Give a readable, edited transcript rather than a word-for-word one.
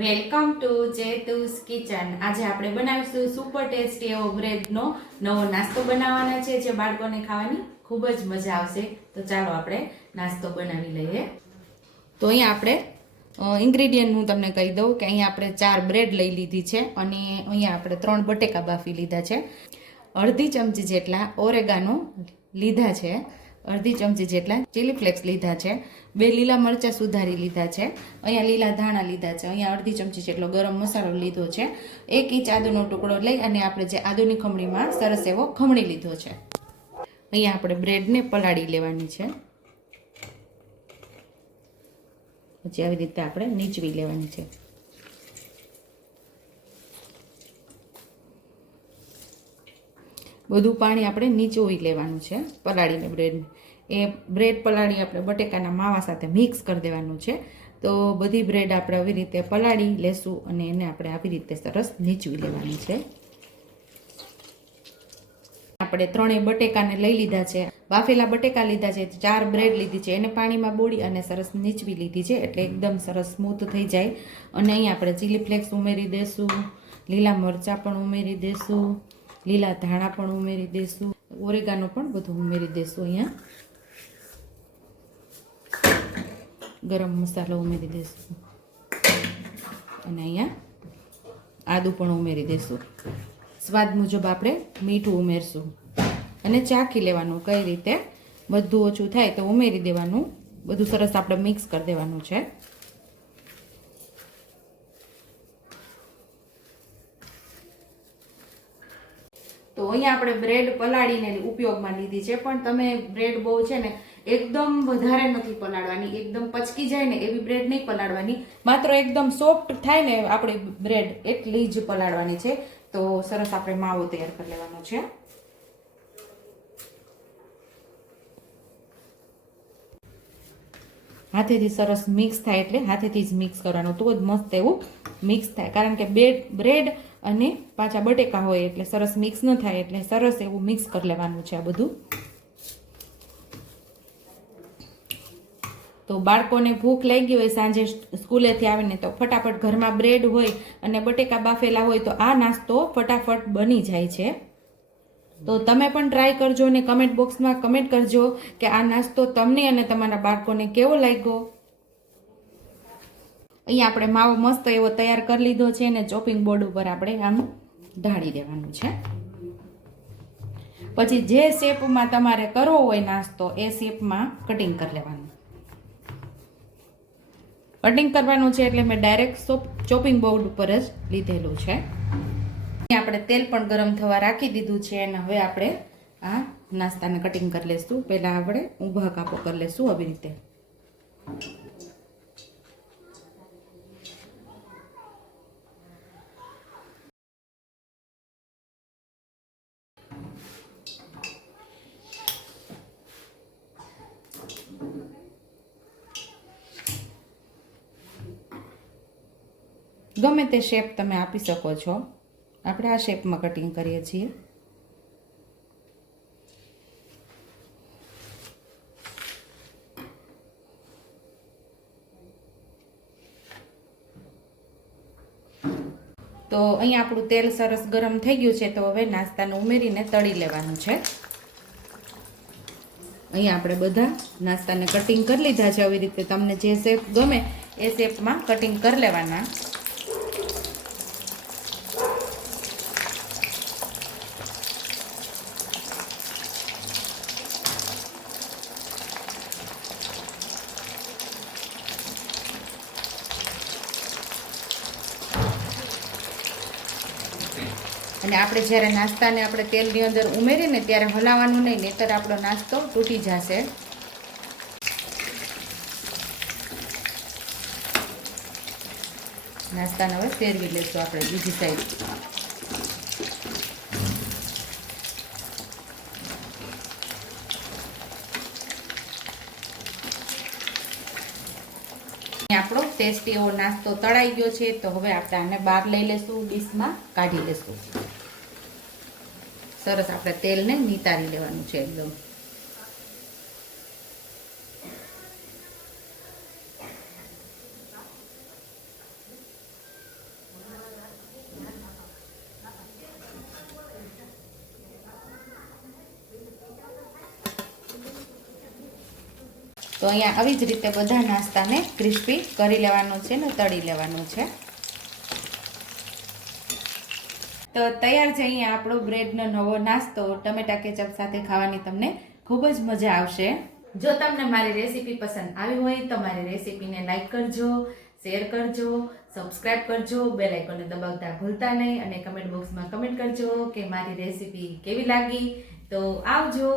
Welcome to જેતુસ kitchen. આજે આપણે બનાવીશું સુપર ટેસ્ટી એવો બ્રેડનો નવો નાસ્તો બનાવવાના છે, જે બાળકોને ખાવાની ખૂબ જ મજા આવશે। તો ચાલો આપણે નાસ્તો બનાવી લઈએ। તો અહીંયા આપણે ઇન્ગ્રેડિયન્ટ હું તમને કહી દઉં કે અહીંયા આપણે 4 બ્રેડ લઈ લીધી છે અને અહીંયા આપણે 3 બટેકા બાફી લીધા છે, અડધી ચમચી જેટલા ઓરેગાનો લીધા છે, અડધી ચમચી જેટલા ચીલી ફ્લેક્સ લીધા છે, 2 લીલા મરચાં સુધારી લીધા છે, અહીંયા લીલા ધાણા લીધા છે, અહીંયા અડધી ચમચી જેટલો ગરમ મસાલો લીધો છે, 1 ઇંચ આદુનો ટુકડો લઈ અને આપણે જે આદુની ખમણીમાં સરસ એવો ખમણી લીધો છે। અહીંયા આપણે બ્રેડને પલાળી લેવાની છે, પછી આવી રીતે આપણે નીચવી લેવાની છે। બધું પાણી આપણે નીચોવી લેવાનું છે પલાળીને બ્રેડને। એ બ્રેડ પલાળી આપણે બટેકાના માવા સાથે મિક્સ કરી દેવાનું છે। તો બધી બ્રેડ આપણે આવી રીતે પલાળી લેશું અને એને આપણે આવી રીતે સરસ નીચવી લેવાની છે। આપણે 3 બટેકાને લઈ લીધા છે, બાફેલા બટેકા લીધા છે, 4 બ્રેડ લીધી છે, એને પાણીમાં બોળી અને સરસ નીચવી લીધી છે, એટલે એકદમ સરસ સ્મૂથ થઈ જાય। અને અહીં આપણે ચીલી ફ્લેક્સ ઉમેરી દેશું, લીલા મરચાં પણ ઉમેરી દેશું, લીલા ધાણા પણ ઉમેરી દેશું, ઓરેગાનો પણ બધું ઉમેરી દેશું। અહીંયા ગરમ મસાલો ઉમેરી દેશું અને અહીંયા આદુ પણ ઉમેરી દેશું। સ્વાદ મુજબ આપણે મીઠું ઉમેરશું અને ચાખી લેવાનું, કઈ રીતે બધું ઓછું થાય તો ઉમેરી દેવાનું। બધું સરસ આપણે મિક્સ કરી દેવાનું છે। તો અહીંયા આપણે બ્રેડ પલાળીને ઉપયોગમાં લીધી છે, પણ તમે બ્રેડ બહુ છે ને એકદમ વધારે નથી પલાળવાની, એકદમ પચકી જાય ને એવી બ્રેડ નહીં પલાળવાની, માત્ર એકદમ સોફ્ટ થાય ને આપણી બ્રેડ એટલી જ પલાળવાની છે। તો સરસ આપણે માવો તૈયાર કરી લેવાનો છે। હાથેથી સરસ મિક્સ થાય, એટલે હાથેથી જ મિક્સ કરવાનું, તો જ મસ્ત એવું મિક્સ થાય, કારણ કે બ્રેડ અને પાછા બટેકા હોય એટલે સરસ મિક્સ ન થાય, એટલે સરસ એવું મિક્સ કરી લેવાનું છે આ બધું। તો બાળકોને ભૂખ લાગી હોય સાંજે સ્કૂલેથી આવીને, તો ફટાફટ ઘરમાં બ્રેડ હોય અને બટેકા બાફેલા હોય તો આ નાસ્તો ફટાફટ બની જાય છે। તો તમે પણ ટ્રાય કરજો અને કમેન્ટ બોક્સમાં કમેન્ટ કરજો કે આ નાસ્તો તમને અને તમારા બાળકોને કેવો લાગ્યો। અહીંયા આપણે માવો મસ્ત એવો તૈયાર કરી લીધો છે અને ચોપિંગ બોર્ડ ઉપર આપણે આમ ઢાળી દેવાનું છે। પછી જે શેપમાં તમારે કરવો હોય નાસ્તો એ શેપમાં કટિંગ કરી લેવાનું। કટિંગ કરવાનું છે એટલે મેં ડાયરેક્ટ ચોપિંગ બોર્ડ ઉપર જ લીધેલું છે। આપણે તેલ પણ ગરમ થવા રાખી દીધું છે અને હવે આપણે આ નાસ્તાને કટિંગ કરી લઈશું। પહેલા આપણે ઊભા કાપો કરી લઈશું આવી રીતે। ગમે તે શેપ તમે આપી શકો છો, આપણે આ શેપમાં કટિંગ કરીએ છીએ। તો અહીંયા આપણું તેલ સરસ ગરમ થઈ ગયું છે, તો હવે નાસ્તાને ઉમેરીને તળી લેવાનું છે। અહીંયા આપણે બધા નાસ્તાને કટિંગ કરી લીધા છે, આવી રીતે તમને જે શેપ ગમે એ શેપમાં કટિંગ કરી લેવાના। અને આપણે જ્યારે નાસ્તાને આપણે તેલની અંદર ઉમેરીને ત્યારે હલાવવાનું નહીં, નહીંતર આપણો નાસ્તો તૂટી જશે। નાસ્તાને હવે ફેરવી લઈશું આપણે બીજી સાઈડ। આપણો ટેસ્ટી એવો નાસ્તો તળાઈ ગયો છે, તો હવે આપણે આને બહાર લઈ લેશું, ડીશમાં કાઢી લેશું। સરસ આપણે તેલને નિતારી લેવાનું છે એકદમ। તો અહીંયા આવી જ રીતે બધા નાસ્તાને ક્રિસ્પી કરી લેવાનું છે ને તળી લેવાનું છે. તો તૈયાર છે અહીંયા આપણો બ્રેડનો નવો નાસ્તો. ટમેટા કેચઅપ સાથે ખાવાની તમને ખૂબ જ મજા આવશે. જો તમને મારી રેસીપી પસંદ આવી હોય તો મારી રેસીપીને લાઈક કરજો, શેર કરજો, સબસ્ક્રાઇબ કરજો, બેલ આઇકોનને દબાવતા ભૂલતા નહીં અને કમેન્ટ બોક્સમાં કમેન્ટ કરજો કે મારી રેસીપી કેવી લાગી. તો આવજો.